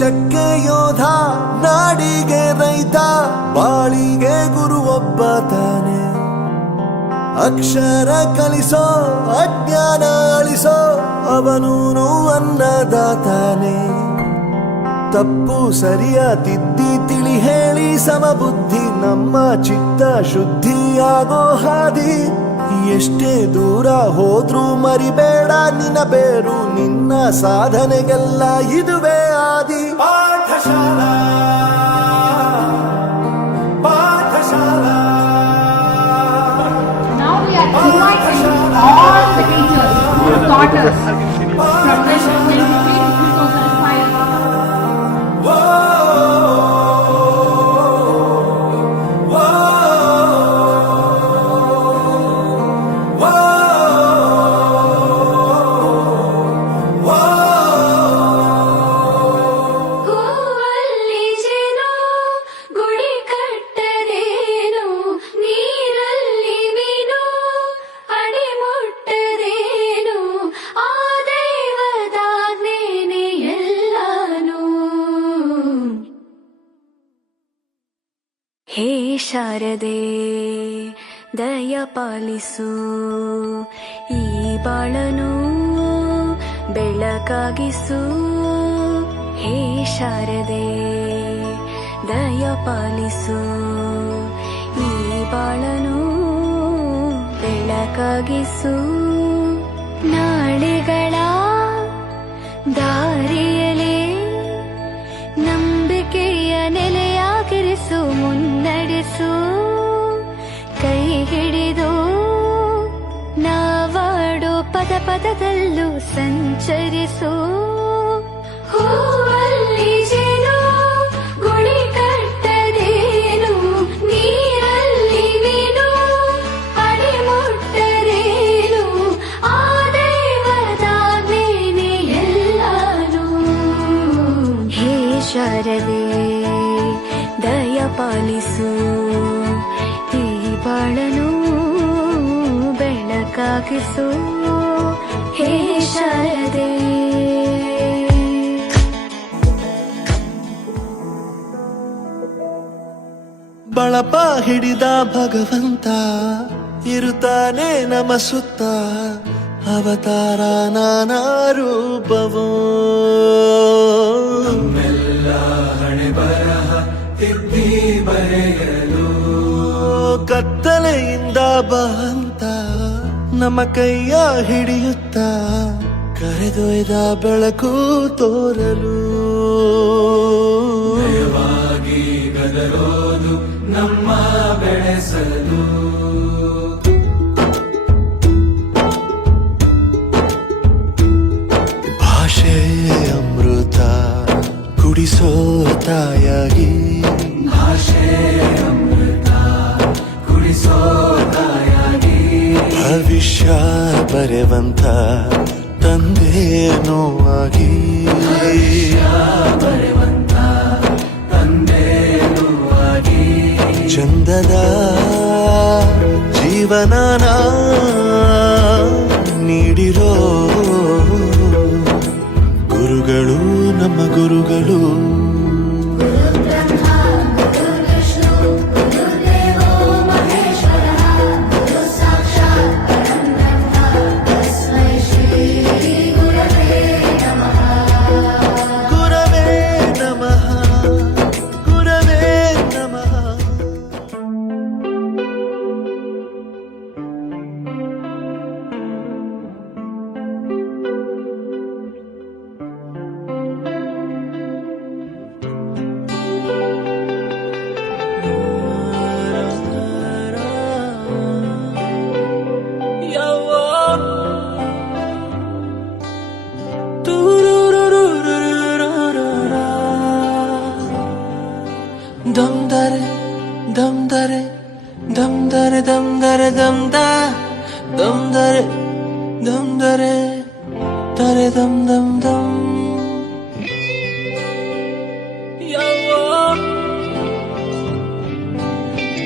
ದೇಶಕ್ಕೆ ಯೋಧ, ನಾಡಿಗೆ ರೈತ, ಬಾಳಿಗೆ ಗುರು ಒಬ್ಬ ತಾನೆ. ಅಕ್ಷರ ಕಲಿಸೋ, ಅಜ್ಞಾನ ಅಳಿಸೋ, ಅವನೂನು ಅನ್ನದಾತಾನೆ. ತಪ್ಪು ಸರಿಯ ತಿದ್ದಿ ತಿಳಿ ಹೇಳಿ ಸಮಬುದ್ಧಿ, ನಮ್ಮ ಚಿತ್ತ ಶುದ್ಧಿಯಾಗೋ ಹಾದಿ. ಎಷ್ಟೇ ದೂರ ಹೋದ್ರೂ ಮರಿಬೇಡ ನಿನ್ನ ಬೇರು, ನಿನ್ನ ಸಾಧನೆಗೆಲ್ಲ ಇದುವೇ ಆದಿ. Pathshala Pathshala. Now we are inviting all the teachers who taught us from 1993 to 2005. ಹೇ ಶಾರದೆ ದಯ ಪಾಲಿಸು, ಈ ಬಾಳನು ಬೆಳಕಾಗಿಸು. ಹೇ ಶಾರದೆ ದಯ ಪಾಲಿಸು, ಈ ಬಾಳನು ಬೆಳಕಾಗಿಸು. ನಾಳೆಗಳ ದಾರಿಯಲೇ ನಂಬಿಕೆಯ ನೆಲೆಯಾಗಿರಿಸು, ಮುನ್ನಡೆಸು. ಕೈ ಹಿಡಿದು ನಾವಾಡೋ ಪದ ಪದದಲ್ಲೂ ಸಂಚರಿಸು. ಹೂವಲ್ಲಿ ಜೇನು ಗುಡಿ ಕಟ್ಟದೇನು, ನೀರಲ್ಲಿ ಮೀನು ಅಡಿ ಮುಟ್ಟರೇನು, ಆ ದೈವದಾಜ್ಞೆನೇ ಎಲ್ಲಾನು. ಹೇ ಶಾರದೆ ದಯ ಪಾಲಿಸು, ಈ ಬಾಳನು ಬೆಳಕಾಗಿಸು. ಹೇ ಶಾರದೆ. ಬಳಪ ಹಿಡಿದ ಭಗವಂತ ಇರುತ್ತಾನೆ ನಮ ಸುತ್ತ, ಅವತಾರ ನಾನಾ ರೂಪವೋ. ಹಣೆ ಬರಹ ತಿದ್ದಿ ಬರೆಯಲು ಕತ್ತಲೆಯಿಂದ ಬಂತ ನಮ್ಮ ಕೈಯ ಹಿಡಿಯುತ್ತ, ಕರೆದೊಯ್ದ ಬೆಳಕು ತೋರಲು. ನಯವಾಗಿ ಗದರೋದು ನಮ್ಮ ಬೆಳೆಸಲು. ಭಾಷೆ ಅಮೃತ ಕುಡಿಸೋ ತಾಯಾಗಿ, ಭಾಷೆ ಅಮೃತ ಕುಡಿಸೋ ತಾಯಾಗಿ. ಭವಿಷ್ಯ ಬರೆವಂತ ತಂದೆನೋ ಆಗಿ, ಬರೆವಂತ ತಂದೆನೋ ಆಗಿ. ಚಂದದ ಜೀವನನ ನೀಡಿರೋ ಗುರುಗಳು ನಮ್ಮ ಗುರುಗಳು. dum dare dum dare dum dare dum dare dum da dum dare dum dare dare dum dum dum.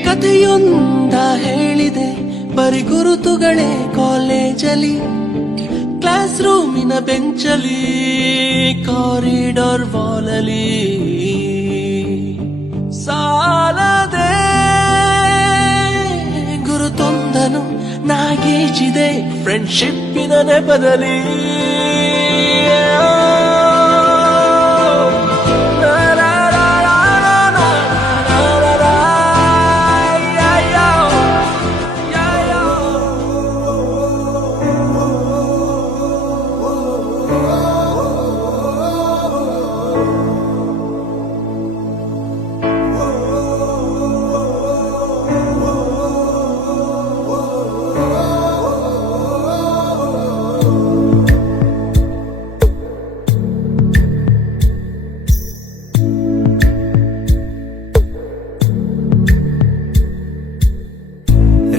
ಕಥೆಯೊಂದ ಹೇಳಿದೆ ಬರಿ ಗುರುತುಗಳೇ ಕಾಲೇಜಲ್ಲಿ, ಕ್ಲಾಸ್ ರೂಮಿನ ಬೆಂಚಲಿ ಕಾರಿಡಾರ್ ವಾಲಲಿ ಸಾಲದೆ ಗುರುತೊಂದನು ನಾಗೀಚಿದೆ ಫ್ರೆಂಡ್ಶಿಪ್ಪಿನ ನೆಪದಲ್ಲಿ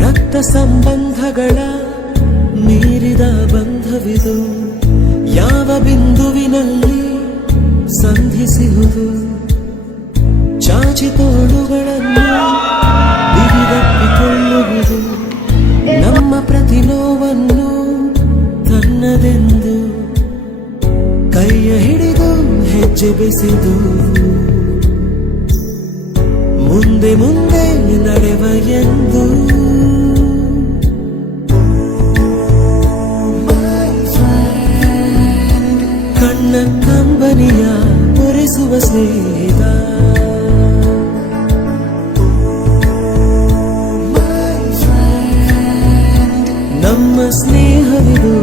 ರಕ್ತ ಸಂಬಂಧಗಳ ಮೀರಿದ ಬಂಧವಿದು ಯಾವ ಬಿಂದುವಿನಲ್ಲಿ ಸಂಧಿಸುವುದು ಚಾಚಿ ತೋಳುಗಳನ್ನು ಬಿಗಿದಪ್ಪಿಕೊಳ್ಳುವುದು ನಮ್ಮ ಪ್ರತಿ ನೋವನ್ನು ತನ್ನದೆಂದು ಕೈಯ ಹಿಡಿದು ಹೆಜ್ಜೆ ಬೆಸೆದು ಮುಂದೆ ಮುಂದೆ ನಡೆವ ಎಂದು ಕಣ್ಣ ಕಂಬನಿಯ ಒರೆಸುವ ಸ್ನೇಹಿತ ನಮ್ಮ ಸ್ನೇಹವಿದು